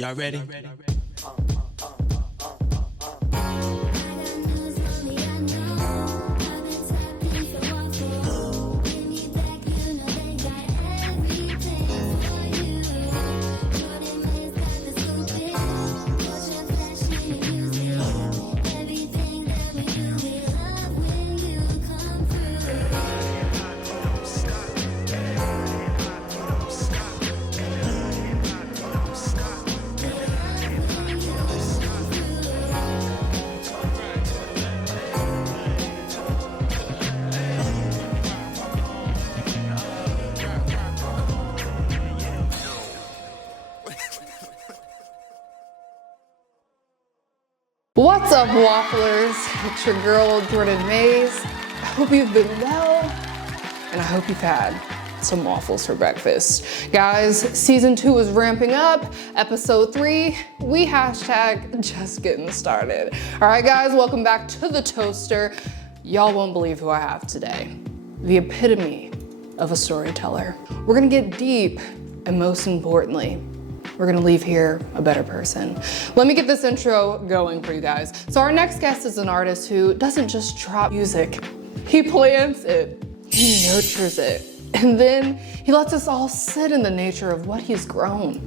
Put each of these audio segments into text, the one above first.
Y'all ready? What's up, Wafflers? It's your girl, Jordan Mays. I hope you've been well, and I hope you've had some waffles for breakfast. Guys, season 2 is ramping up. Episode 3, we hashtag just getting started. All right, guys, welcome back to the Toaster. Y'all won't believe who I have today. The epitome of a storyteller. We're gonna get deep, and most importantly, we're gonna leave here a better person. Let me get this intro going for you guys. So our next guest is an artist who doesn't just drop music. He plants it, he nurtures it, and then he lets us all sit in the nature of what he's grown.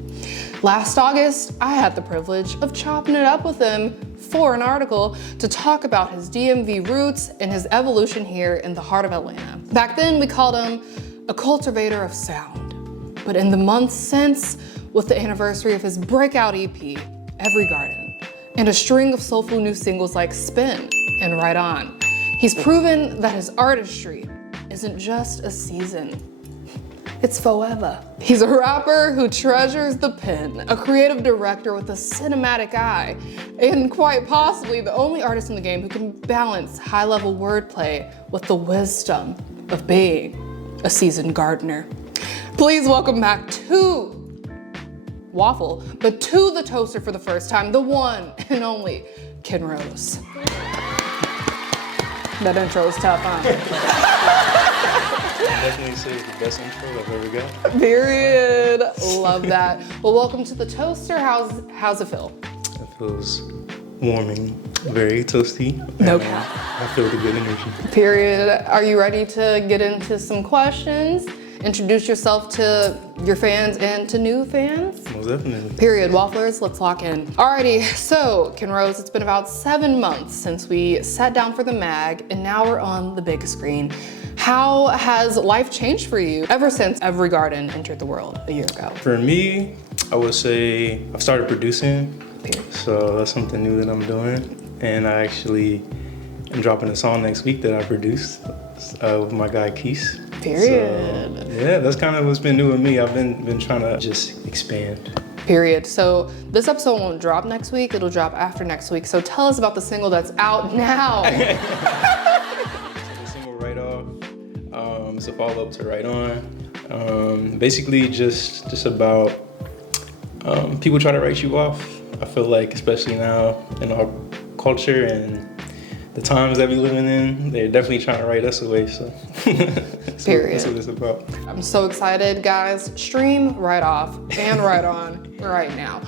Last August, I had the privilege of chopping it up with him for an article to talk about his DMV roots and his evolution here in the heart of Atlanta. Back then, we called him a cultivator of sound. But in the months since, with the anniversary of his breakout EP, Every Garden, and a string of soulful new singles like Spin and Right On, he's proven that his artistry isn't just a season, it's forever. He's a rapper who treasures the pen, a creative director with a cinematic eye, and quite possibly the only artist in the game who can balance high-level wordplay with the wisdom of being a seasoned gardener. Please welcome back to Waffle, but to the Toaster for the first time, the one and only Kinrose. That intro is tough, huh? Definitely say it's the best intro I've ever got. Period. Love that. Well, welcome to the Toaster. How's it feel? It feels warming, very toasty. No and, cap. I feel the good energy. Period. Are you ready to get into some questions? Introduce yourself to your fans and to new fans? Most definitely. Period. Wafflers, let's lock in. Alrighty, so Kinrose, it's been about 7 months since we sat down for the mag, and now we're on the big screen. How has life changed for you ever since Every Garden entered the world a year ago? For me, I would say I've started producing. Period. So that's something new that I'm doing. And I actually am dropping a song next week that I produced with my guy Keese. Period. So, yeah, that's kind of what's been new with me. I've been trying to just expand. Period. So this episode won't drop next week, it'll drop after next week. So tell us about the single that's out now. The single Right Off, it's a follow-up to Right On. Basically just about people try to write you off. I feel like, especially now in our culture and the times that we're living in, they're definitely trying to write us away, so. Period. That's what it's about. I'm so excited, guys. Stream Right Off and Right On right now.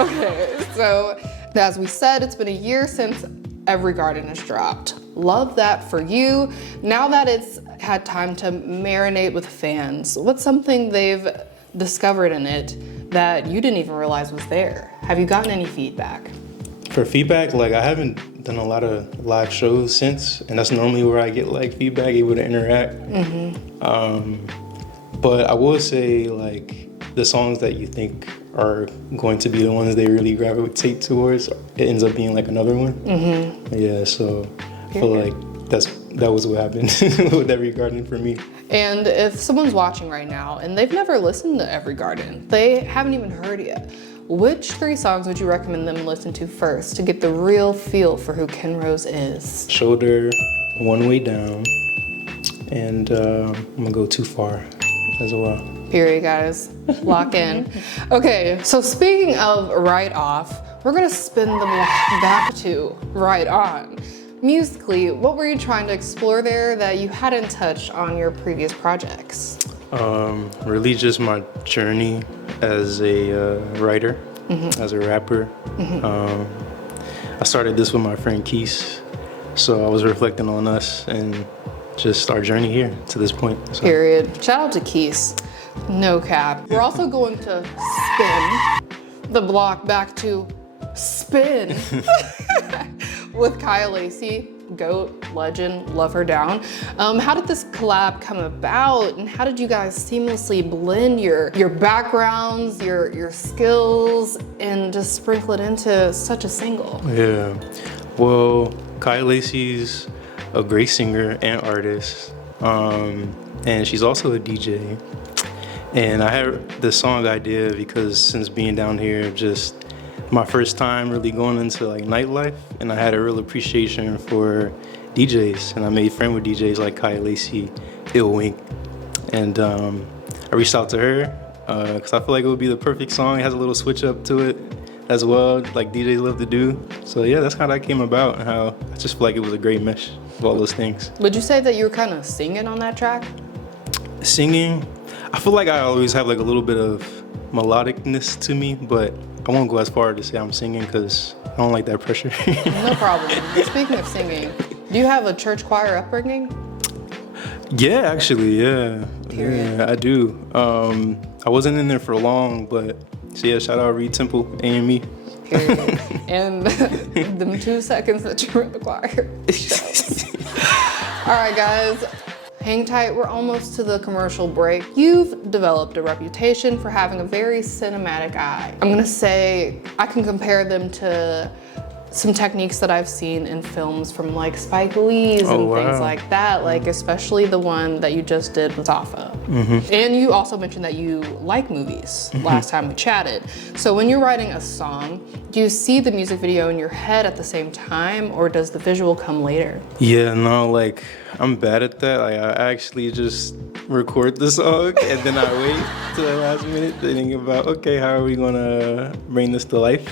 Okay, so as we said, it's been a year since Every Garden has dropped. Love that for you. Now that it's had time to marinate with fans, what's something they've discovered in it that you didn't even realize was there? Have you gotten any feedback? For feedback, like I haven't done a lot of live shows since, and that's normally where I get like feedback, able to interact. But I will say, like, the songs that you think are going to be the ones they really gravitate towards, it ends up being like another one. Yeah, so I feel like that was what happened with Every Garden for me. And if someone's watching right now and they've never listened to Every Garden, they haven't even heard yet, which 3 songs would you recommend them listen to first to get the real feel for who Kinrose is? Shoulder, One Way Down, and I'm gonna go Too Far as well. Period, guys. Lock in. Okay, so speaking of Right Off, we're gonna spin the block back to Right On. Musically, what were you trying to explore there that you hadn't touched on your previous projects? Really just my journey as a writer, as a rapper. I started this with my friend Keese, so I was reflecting on us and just our journey here to this point. So. Period. Shout out to Keese. No cap. We're also going to spin the block back to spin with Kyle Lacey, GOAT, legend, love her down. How did this collab come about, and how did you guys seamlessly blend your backgrounds, your skills, and just sprinkle it into such a single? Yeah, well, Kyle Lacey's a great singer and artist, and she's also a DJ. And I had the song idea because since being down here, just my first time really going into like nightlife, and I had a real appreciation for DJs, and I made friends with DJs like Kyle Lacey, Ill Wink, and I reached out to her because I feel like it would be the perfect song. It has a little switch up to it as well, like DJs love to do. So yeah, that's how that came about, and how I just feel like it was a great mesh of all those things. Would you say that you were kind of singing on that track? Singing, I feel like I always have like a little bit of melodicness to me, but I won't go as far to say I'm singing because I don't like that pressure. No problem. Speaking of singing, do you have a church choir upbringing? Yeah, actually, yeah. Period. Yeah, I do. I wasn't in there for long, but so yeah, shout out Reed Temple, AME. Period. And them 2 seconds that you were in the choir. All right, guys. Hang tight, we're almost to the commercial break. You've developed a reputation for having a very cinematic eye. I'm gonna say I can compare them to some techniques that I've seen in films from like Spike Lee's and things like that, like especially the one that you just did with Zaffa. And you also mentioned that you like movies last time we chatted. So when you're writing a song, do you see the music video in your head at the same time, or does the visual come later? Yeah, no, like I'm bad at that. Like, I actually just record the song and then I wait till the last minute thinking about, okay, how are we gonna bring this to life?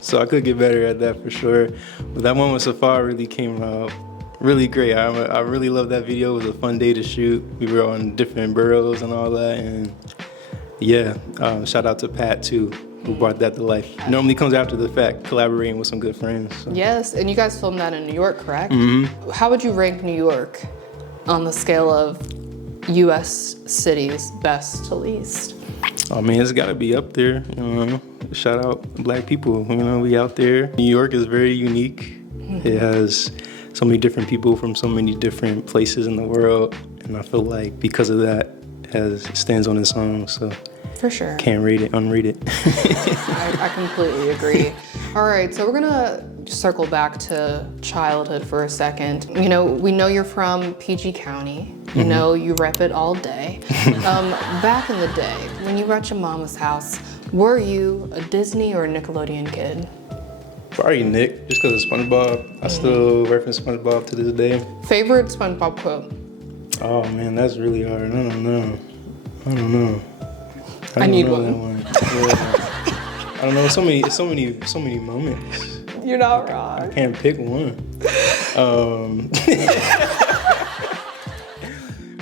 So I could get better at that for sure. But that one with Safar really came out really great. I really love that video. It was a fun day to shoot. We were on different boroughs and all that, and yeah, shout out to Pat too, who brought that to life. Normally comes after the fact, collaborating with some good friends. So. Yes, and you guys filmed that in New York, correct? How would you rank New York on the scale of U.S. cities, best to least? Oh man, it's gotta be up there, you know. Shout out Black people, you know, we out there. New York is very unique. It has so many different people from so many different places in the world, and I feel like because of that, it stands on its own, so. For sure. Can't rate it, unread it. I completely agree. All right, so we're gonna circle back to childhood for a second. You know, we know you're from PG County. You know, you rep it all day. Back in the day, when you were at your mama's house, were you a Disney or a Nickelodeon kid? Probably Nick, just because of SpongeBob. I still reference SpongeBob to this day. Favorite SpongeBob quote? Oh man, that's really hard. I don't know. I need one. Yeah. I don't know. So many moments. You're not wrong. I can't pick one.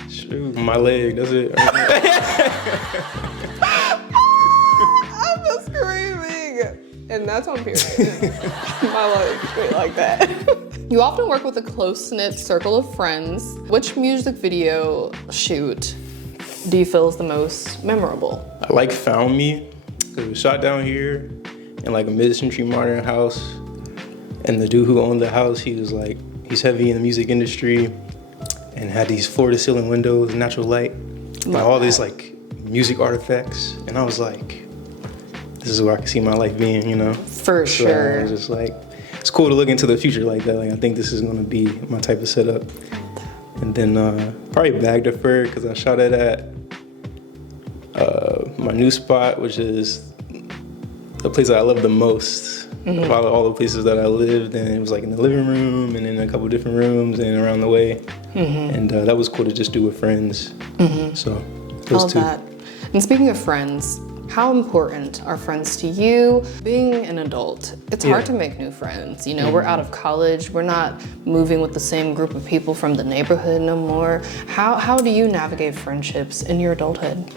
Shoot, my leg. That's it. I'm screaming, and that's on period. My leg straight like that. You often work with a close-knit circle of friends. Which music video shoot do you feel is the most memorable? I like Found Me, because it was shot down here in like a mid-century modern house. And the dude who owned the house, he's heavy in the music industry and had these floor-to-ceiling windows, natural light, like all these like music artifacts. And I was like, this is where I can see my life being, you know? For so sure. I was just like, it's cool to look into the future like that. Like, I think this is gonna be my type of setup. And then probably Bag to Fur, because I shot it at my new spot, which is the place that I love the most. Of all the places that I lived, and it was like in the living room and in a couple different rooms and around the way. And that was cool to just do with friends. So those two. That. And speaking of friends, how important are friends to you? Being an adult, it's hard to make new friends. You know, we're out of college. We're not moving with the same group of people from the neighborhood no more. How do you navigate friendships in your adulthood?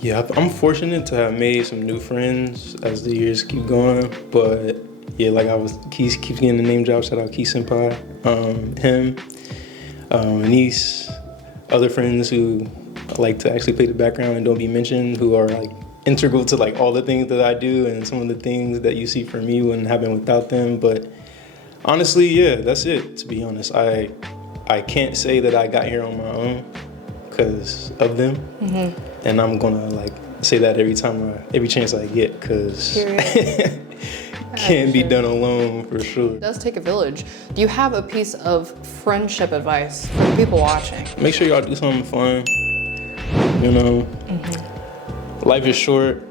Yeah, I'm fortunate to have made some new friends as the years keep going. But yeah, like Keith keeps getting the name drop. Shout out Keith Senpai, him, Anise, other friends who like to actually play the background and don't be mentioned, who are like integral to like all the things that I do, and some of the things that you see from me wouldn't happen without them. But honestly, yeah, that's it. To be honest, I can't say that I got here on my own because of them, and I'm gonna like say that every chance I get, because can't be done alone for sure. It does take a village. Do you have a piece of friendship advice for the people watching? Make sure y'all do something fun. You know, life is short.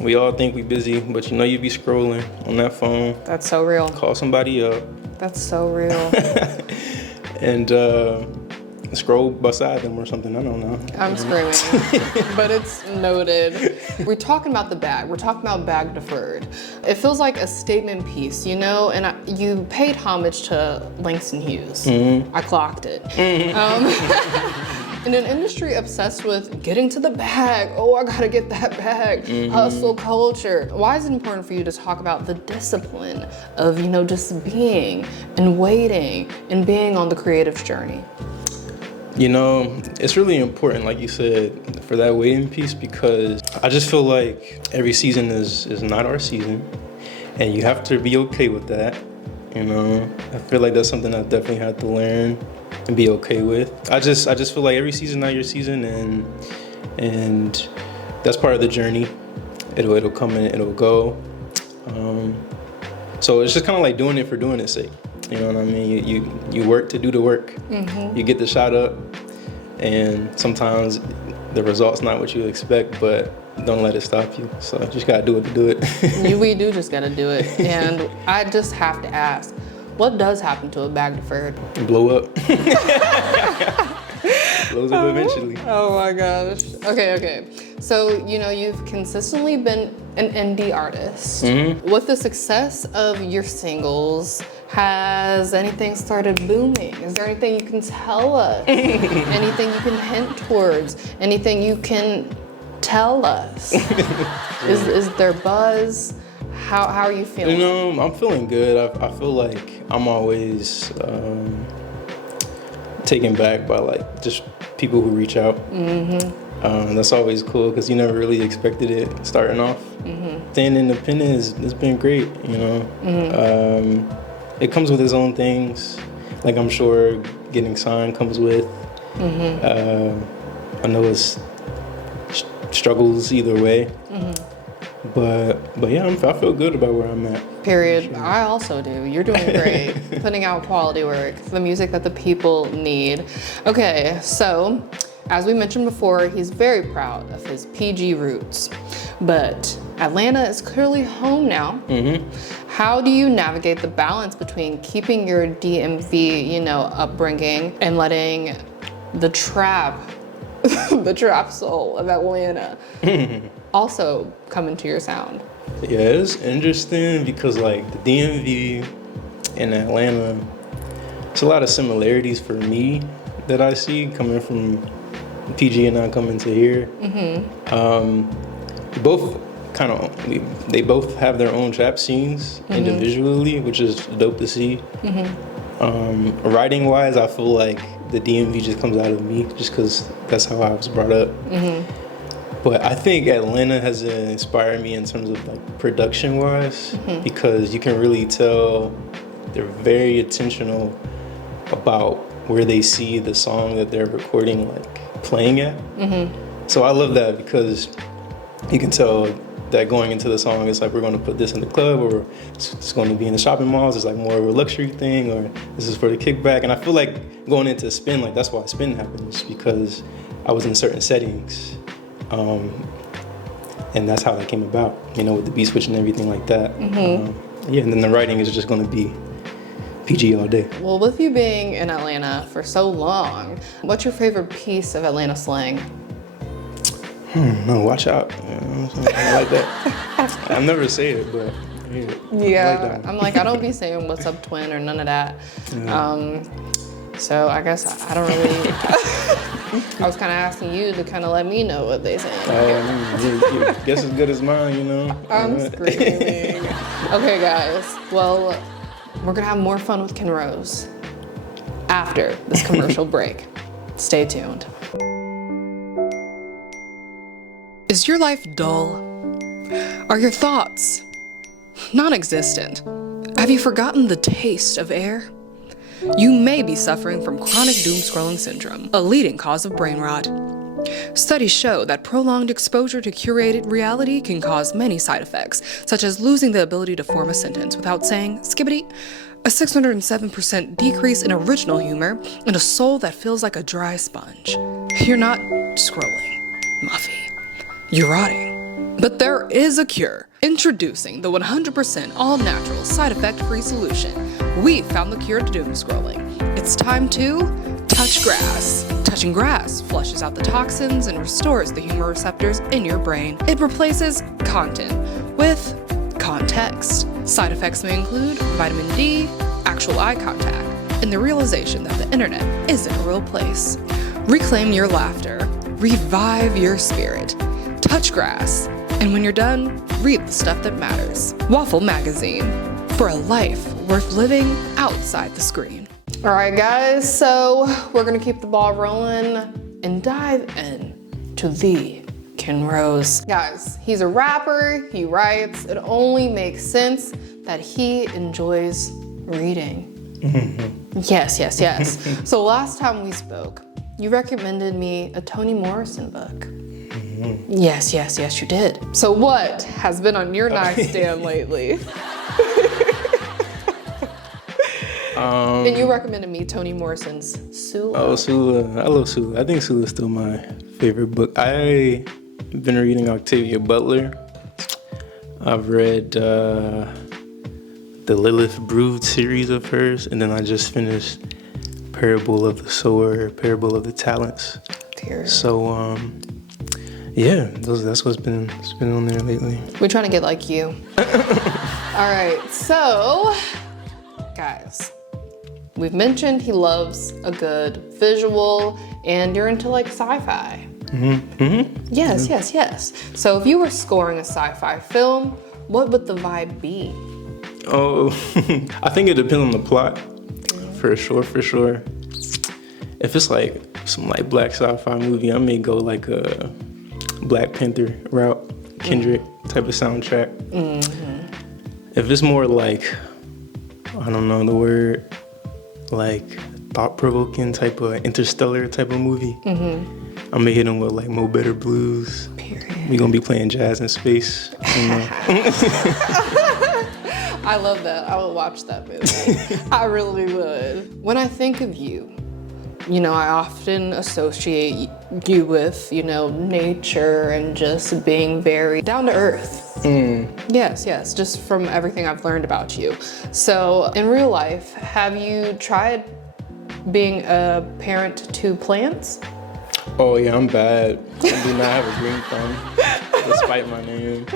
We all think we busy, but you be scrolling on that phone. That's so real. Call somebody up. That's so real. And scroll beside them or something. I don't know. I'm screaming, but it's noted. We're talking about the bag. We're talking about bag deferred. It feels like a statement piece, and you paid homage to Langston Hughes. I clocked it. In an industry obsessed with getting to the bag, I gotta get that bag, hustle culture. Why is it important for you to talk about the discipline of, just being and waiting and being on the creative journey? It's really important, like you said, for that waiting piece, because I just feel like every season is not our season, and you have to be okay with that. I feel like that's something I've definitely had to learn and be okay with. I just feel like every season not your season, and that's part of the journey. It'll come and it'll go. So it's just kind of like doing it for doing its sake. You know what I mean? You work to do the work. You get the shot up, and sometimes the result's not what you expect, but don't let it stop you. So you just gotta do it to do it. We do just gotta do it. And I just have to ask, what does happen to a bag deferred? Blow up. Blows up eventually. Oh my gosh. Okay. So, you've consistently been an indie artist. With the success of your singles, has anything started booming? Is there anything you can tell us? Anything you can hint towards? Anything you can tell us? Is there buzz? How are you feeling? I'm feeling good. I feel like I'm always taken back by like just people who reach out. That's always cool because you never really expected it starting off. Staying independent has been great. It comes with its own things. Like I'm sure getting signed comes with. I know it's struggles either way. But yeah, I feel good about where I'm at. Period. Sure. I also do. You're doing great. Putting out quality work, the music that the people need. Okay, so as we mentioned before, he's very proud of his PG roots. But Atlanta is clearly home now. How do you navigate the balance between keeping your DMV, upbringing and letting the trap soul of Atlanta also come into your sound? Yeah, it's interesting because like the DMV and Atlanta, it's a lot of similarities for me that I see coming from PG and I coming to here. They both have their own trap scenes individually, which is dope to see. Writing wise, I feel like the DMV just comes out of me just because that's how I was brought up. But I think Atlanta has inspired me in terms of like production wise, because you can really tell they're very intentional about where they see the song that they're recording like playing at. So I love that because you can tell that going into the song, it's like we're going to put this in the club, or it's going to be in the shopping malls. It's like more of a luxury thing, or this is for the kickback. And I feel like going into Spin, like that's why Spin happens, because I was in certain settings. And that's how that came about, with the beat switch and everything like that. And then the writing is just going to be PG all day. Well, with you being in Atlanta for so long, what's your favorite piece of Atlanta slang? No, watch out. I like that. I never say it, but yeah, I like I'm like, I don't be saying what's up twin or none of that. So I guess I don't really, I was kind of asking you to kind of let me know what they say. Your guess as good as mine, you know? I'm screaming. Okay, guys. Well, we're gonna have more fun with Kinrose after this commercial break. Stay tuned. Is your life dull? Are your thoughts non-existent? Have you forgotten the taste of air? You may be suffering from chronic doom-scrolling syndrome, a leading cause of brain rot. Studies show that prolonged exposure to curated reality can cause many side effects, such as losing the ability to form a sentence without saying skibbity, a 607% decrease in original humor, and a soul that feels like a dry sponge. You're not scrolling, Muffy. You're rotting. But there is a cure. Introducing the 100% all-natural, side-effect-free solution. We found the cure to doom scrolling. It's time to touch grass. Touching grass flushes out the toxins and restores the humor receptors in your brain. It replaces content with context. Side effects may include vitamin D, actual eye contact, and the realization that the internet isn't a real place. Reclaim your laughter. Revive your spirit. Touch grass. And when you're done, read the stuff that matters. WAFFLE Magazine. For a life worth living outside the screen. All right, guys, so we're gonna keep the ball rolling and dive in to the Kinrose. Guys, he's a rapper, he writes. It only makes sense that he enjoys reading. Yes. So last time we spoke, you recommended me a Toni Morrison book. Yes, you did. So what has been on your nightstand lately? And you recommended me Toni Morrison's Sula. Oh, Sula. I love Sula. I think Sula's still my favorite book. I've been reading Octavia Butler. I've read the Lilith Brood series of hers, and then I just finished Parable of the Sower, Parable of the Talents. Period. So, yeah, that's what's been on there lately. We're trying to get like you. All right, so, guys, we've mentioned he loves a good visual, and you're into like sci-fi. Yes. So if you were scoring a sci-fi film, what would the vibe be? Oh, I think it depends on the plot, for sure. If it's like some like black sci-fi movie, I may go like a Black Panther route, Kendrick type of soundtrack. If it's more like, I don't know the word, like thought-provoking type of interstellar type of movie, I'm gonna hit them with like Mo Better Blues. Period. We gonna be playing jazz in space. I love that. I would watch that movie. I really would. When I think of you, I often associate you with, nature and just being very down to earth. Yes, just from everything I've learned about you. So in real life, have you tried being a parent to plants? Oh yeah, I'm bad. I do not have a green thumb, despite my name.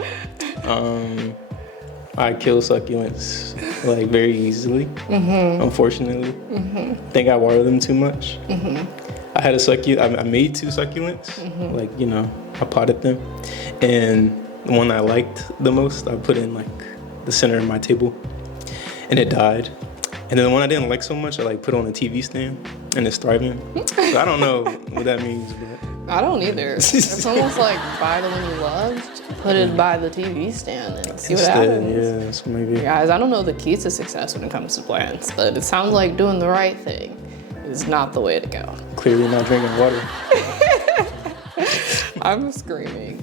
I kill succulents like very easily, unfortunately. I think I water them too much. I had a succulent, I made 2 succulents, I potted them. And the one I liked the most, I put in like the center of my table and it died. And then the one I didn't like so much, I put on a TV stand and it's thriving. So I don't know what that means, but. I don't either. It's almost like buy the one you loved, put it by the TV stand and see what happens. Yeah, so maybe. Guys, I don't know the keys to success when it comes to plants, but it sounds like doing the right thing is not the way to go. Clearly not drinking water. I'm screaming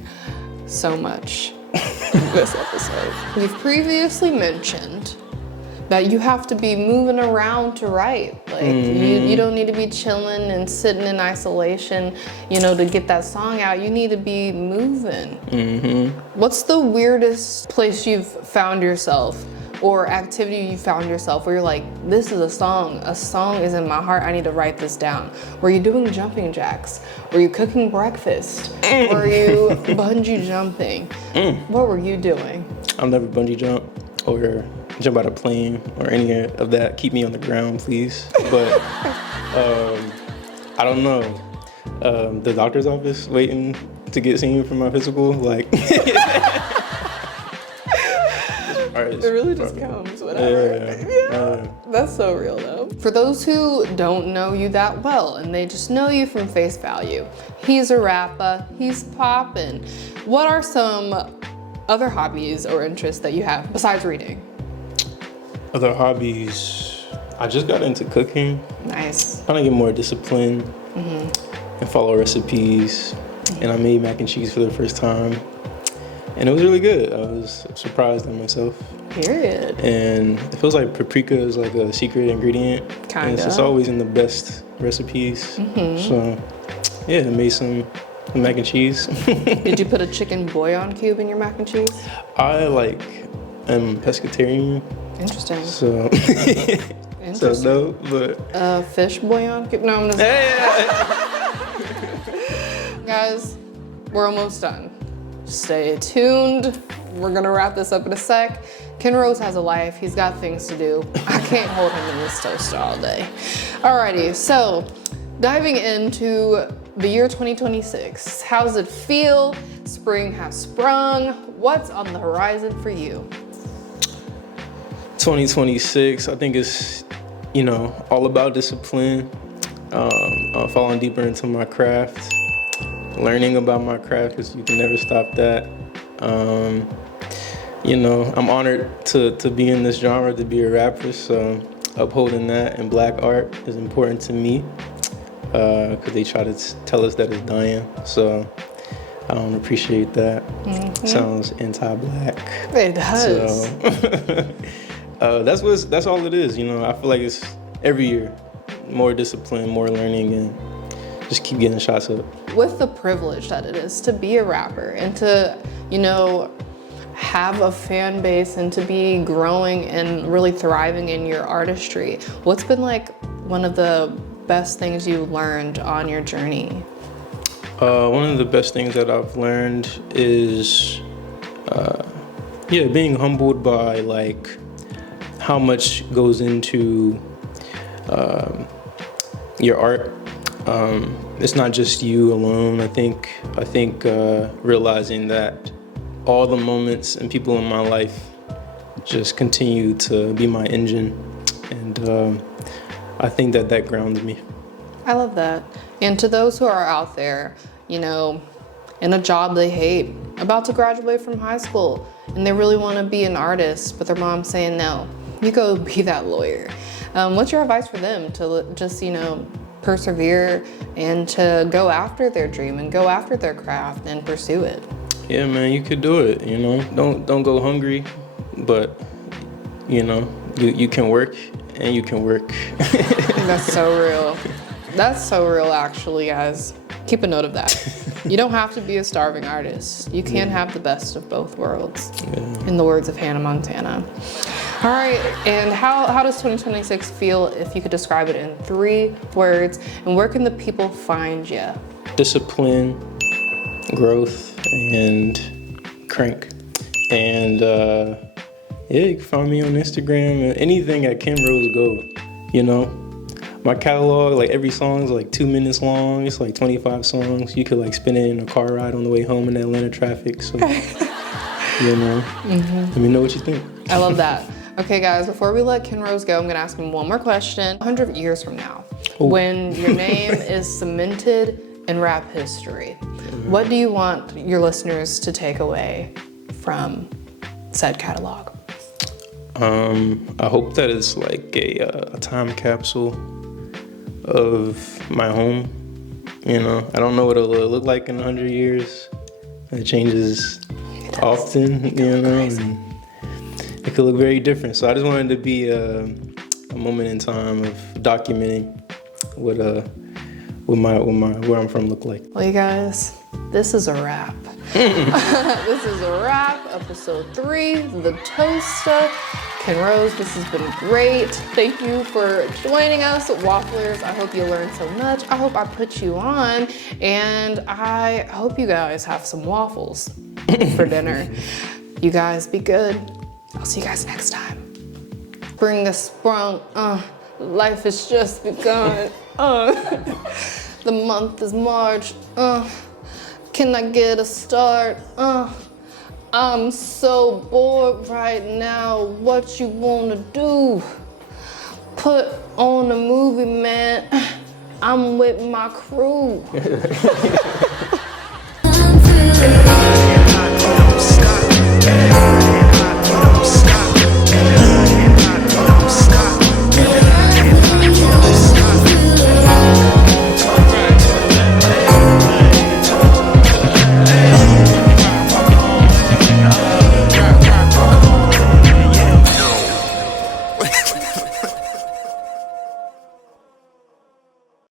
so much this episode. We've previously mentioned that you have to be moving around to write. You don't need to be chilling and sitting in isolation, to get that song out. You need to be moving. What's the weirdest place you've found yourself or activity you found yourself where you're like, this is a song is in my heart, I need to write this down? Were you doing jumping jacks? Were you cooking breakfast? Were you bungee jumping? What were you doing? I've never bungee jumped or jump out of a plane or any of that. Keep me on the ground, please. But I don't know. The doctor's office waiting to get seen for my physical, like. It really just comes, whatever. Yeah. That's so real though. For those who don't know you that well and they just know you from face value, he's a rapper, he's poppin'. What are some other hobbies or interests that you have besides reading? Other hobbies, I just got into cooking. Nice. Trying to get more discipline and follow recipes. And I made mac and cheese for the first time. And it was really good. I was surprised at myself. Period. And it feels like paprika is like a secret ingredient. Kinda. It's just always in the best recipes. So yeah, I made some mac and cheese. Did you put a chicken bouillon cube in your mac and cheese? I am pescatarian. Interesting. So, Interesting. So no, but fish bouillon cube? No, I'm just Guys, we're almost done. Stay tuned. We're gonna wrap this up in a sec. Kinrose has a life. He's got things to do. I can't hold him in this toaster all day. Alrighty, so diving into the year 2026. How does it feel? Spring has sprung. What's on the horizon for you? 2026, I think it's, all about discipline. Falling deeper into my craft. Learning about my craft, because you can never stop that. I'm honored to be in this genre, to be a rapper, so upholding that in black art is important to me, because they try to tell us that it's dying, so I don't appreciate that. Sounds anti-black. It does. So that's all it is, I feel like it's every year, more discipline, more learning, and just keep getting shots up. With the privilege that it is to be a rapper and to, have a fan base and to be growing and really thriving in your artistry, what's been like one of the best things you learned on your journey? One of the best things that I've learned is, being humbled by like how much goes into your art. It's not just you alone. I think realizing that all the moments and people in my life just continue to be my engine, and I think that grounds me. I love that. And to those who are out there, in a job they hate, about to graduate from high school, and they really want to be an artist, but their mom's saying no, you go be that lawyer. What's your advice for them to just, persevere and to go after their dream and go after their craft and pursue it? Yeah, man, you could do it. Don't go hungry, but you can work and you can work. That's so real. That's so real, actually, guys. Keep a note of that. You don't have to be a starving artist. You can have the best of both worlds, in the words of Hannah Montana. All right, and how does 2026 feel if you could describe it in 3 words? And where can the people find you? Discipline, growth, and crank. And you can find me on Instagram. Anything at Kinrose Go. My catalog, like every song is like 2 minutes long. It's like 25 songs. You could like spin it in a car ride on the way home in Atlanta traffic. So, let me know what you think. I love that. Okay, guys, before we let Kinrose go, I'm gonna ask him one more question. 100 years from now, when your name is cemented in rap history, what do you want your listeners to take away from said catalog? I hope that it's like a time capsule of my home. I don't know what it'll look like in 100 years. It changes often, and it could look very different. So I just wanted to be a moment in time of documenting what where I'm from look like. Well, you guys, this is a wrap. This is a wrap, episode 3, The Toaster. Kinrose, this has been great. Thank you for joining us, Wafflers. I hope you learned so much. I hope I put you on, and I hope you guys have some waffles for dinner. You guys be good. I'll see you guys next time. spring has sprung, life has just begun, the month is March, can I get a start, I'm so bored right now, what you wanna do? Put on a movie, man, I'm with my crew.